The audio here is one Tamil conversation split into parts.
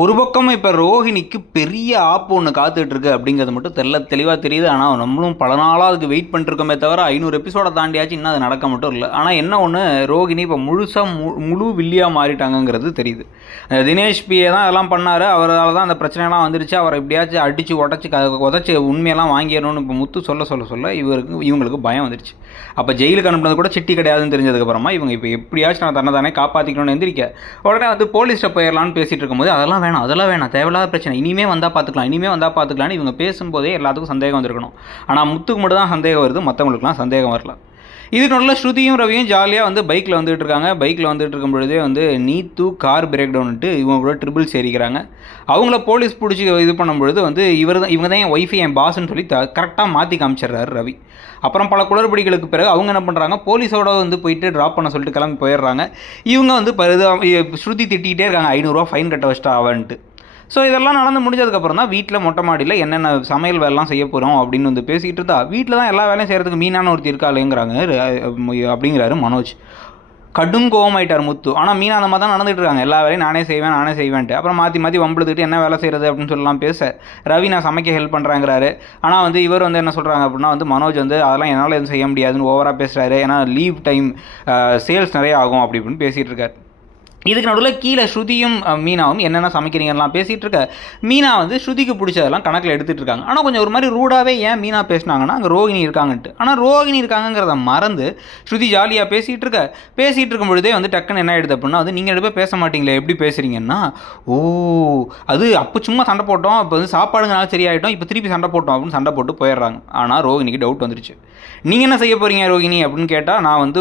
ஒரு பக்கம் இப்போ ரோஹிணிக்கு பெரிய ஆப்பு ஒன்று காத்துட்ருக்கு அப்படிங்கிறது மட்டும் தெளிவாக தெரியுது. ஆனால் நம்மளும் பல நாளாக அதுக்கு வெயிட் பண்ணிருக்கோமே தவிர 500 எபிசோட தாண்டியாச்சு இன்னும் அது நடக்க மட்டும் இல்லை. ஆனால் என்ன ஒன்று, ரோஹிணி இப்போ முழு வில்லியாக மாறிட்டாங்கங்கிறது தெரியுது. தினேஷ் பிஏ தான் அதெல்லாம் பண்ணார். அவரால் தான் அந்த பிரச்சனைலாம் வந்துருச்சு. அவரை எப்படியாச்சும் அடித்து உதச்சி உண்மையெல்லாம் வாங்கிடணும்னு இப்போ முத்து சொல்ல இவங்களுக்கு பயம் வந்துருச்சு. அப்போ ஜெயிலுக்கு அனுப்புனது கூட சிட்டி கிடையாதுன்னு தெரிஞ்சதுக்கப்புறமா இவங்க இப்போ எப்படியாச்சும் நான் தானே காப்பாற்றிக்கணும்னு எந்திரிக்க உடனே வந்து போலீஸ்ட்டை போயிடலான்னு பேசிகிட்டு இருக்கும்போது அதெல்லாம் வேணாம் தேவையில்லாத பிரச்சனை, இனிமே வந்தால் பார்த்துக்கலாம்னு இவங்க பேசும்போதே எல்லாத்துக்கும் சந்தேகம் வந்திருக்கணும். ஆனால் முத்துக்கு மட்டும் தான் சந்தேகம் வருது, மற்றவங்களுக்குலாம் சந்தேகம் வரல. இதுக்கு நல்ல ஸ்ருதியும் ரவியும் ஜாலியாக வந்து பைக்கில் வந்துட்டு இருக்காங்க. பைக்கில் வந்துட்டு இருக்கும் பொழுதே வந்து நீத்து கார் பிரேக் டவுன்ட்டு இவங்க கூட ட்ரிபிள்ஸ் ஏறிக்கிறாங்க. அவங்கள போலீஸ் பிடிச்சி இது பண்ணும்பொழுது வந்து இவங்க தான் என் ஒய்ஃபை என் பாஸ்ன்னு சொல்லி கரெக்டாக மாற்றி காமிச்சிடுறாரு ரவி. அப்புறம் பல குளறுபடிகளுக்கு பிறகு அவங்க என்ன பண்ணுறாங்க, போலீஸோட வந்து போயிட்டு ட்ராப் பண்ண சொல்லிட்டு கிளம்பி போயிடுறாங்க. இவங்க வந்து ஸ்ருதி திட்டிகிட்டே இருக்காங்க, 500 ரூபா ஃபைன் கட்ட வச்சிட்டா அவன்ட்டு. ஸோ இதெல்லாம் நடந்து முடிஞ்சதுக்கப்புறம் தான் வீட்டில் மொட்டை மாடியில் என்னென்ன சமையல் வேலைலாம் செய்ய போகிறோம் அப்படின்னு வந்து பேசிக்கிட்டு இருந்தா, வீட்டில் தான் எல்லா வேலையும் செய்கிறதுக்கு மீனான ஒருத்தி இருக்காளேங்கிறாங்க அப்படிங்கிறாரு மனோஜ். கடும் கோவமாயிட்டார் முத்து. ஆனால் மீனா அந்த மாதிரி தான் நடந்துகிட்டு இருக்காங்க, எல்லா வேலையும் நானே செய்வேன்ட்டு. அப்புறம் மாற்றி வம்பளுத்துக்கிட்டு என்ன வேலை செய்கிறது அப்படின்னு சொல்லலாம் பேச, ரவி நான் சமைக்க ஹெல்ப் பண்ணுறாங்கிறாரு. ஆனால் வந்து இவர் வந்து என்ன சொல்கிறாங்க அப்படின்னா வந்து மனோஜ் வந்து அதெல்லாம் என்னால் எதுவும் செய்ய முடியாதுன்னு ஓவராக பேசுகிறாரு. ஏன்னா லீவ் டைம் சேல்ஸ் நிறைய ஆகும் அப்படி இப்படின்னு பேசிகிட்டு இருக்காரு. இதுக்கு நடுவில் கீழே ஸ்ருதியும் மீனாவும் என்னென்ன சமைக்கிறீங்கலாம் பேசிகிட்டு இருக்க, மீனா வந்து ஸ்ருதிக்கு பிடிச்சதெல்லாம் கணக்கில் எடுத்துகிட்டு இருக்காங்க. ஆனால் கொஞ்சம் ஒரு மாதிரி ரூடாகவே ஏன் மீனா பேசினாங்கன்னா அங்கே ரோஹிணி இருக்காங்கன்ட்டு. ஆனால் ரோஹிணி இருக்காங்கிறத மறந்து ஸ்ருதி ஜாலியாக பேசிகிட்டு இருக்கும் பொழுதே வந்து டக்குன்னு என்ன ஆகிடுது அப்படின்னா வந்து நீங்கள் எடுப்பே பேச மாட்டீங்களே, எப்படி பேசுகிறீங்கன்னா, ஓ அது அப்போ சும்மா சண்டை போட்டோம், இப்போ வந்து சாப்பாடுங்கனால சரியாயிட்டோம், இப்போ திருப்பி சண்டை போட்டோம் அப்படின்னு சண்டை போட்டு போயிடுறாங்க. ஆனால் ரோஹிணிக்கு டவுட் வந்துருச்சு. நீங்கள் என்ன செய்ய போகிறீங்க ரோஹிணி அப்படின்னு கேட்டால், நான் வந்து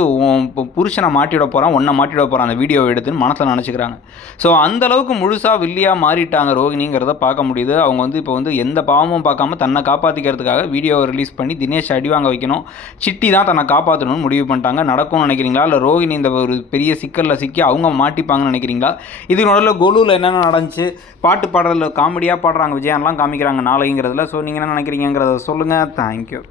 புருஷனை மாட்டிவிட போகிறேன், ஒன்றை மாட்டிவிட போகிறேன் அந்த வீடியோவை எடுத்துன்னு மனசில் நினச்சிக்கிறாங்க. ஸோ அந்தளவுக்கு முழுசாக வில்லியாக மாறிட்டாங்க ரோஹிணிங்கிறத பார்க்க முடியுது. அவங்க வந்து இப்போ வந்து எந்த பாவமும் பார்க்காம தன்னை காப்பாற்றிக்கிறதுக்காக வீடியோவை ரிலீஸ் பண்ணி தினேஷ் அடி வாங்க வைக்கணும், சிட்டி தான் தன்னை காப்பாற்றணும்னு முடிவு பண்ணிட்டாங்க. நடக்கும்னு நினைக்கிறீங்களா, இல்லை ரோஹிணி இந்த ஒரு பெரிய சிக்கலில் சிக்கி அவங்க மாட்டிப்பாங்கன்னு நினைக்கிறீங்களா? இதுக்கு நடுவில் கொலுவில் என்னென்ன நடந்துச்சு, பாட்டு பாடுறதுல காமெடியாக பாடுறாங்க, விஜயான்லாம் காமிக்கிறாங்க நாளைங்கிறதுல. ஸோ நீங்கள் என்ன நினைக்கிறீங்கிறத சொல்லுங்கள். தேங்க்யூ.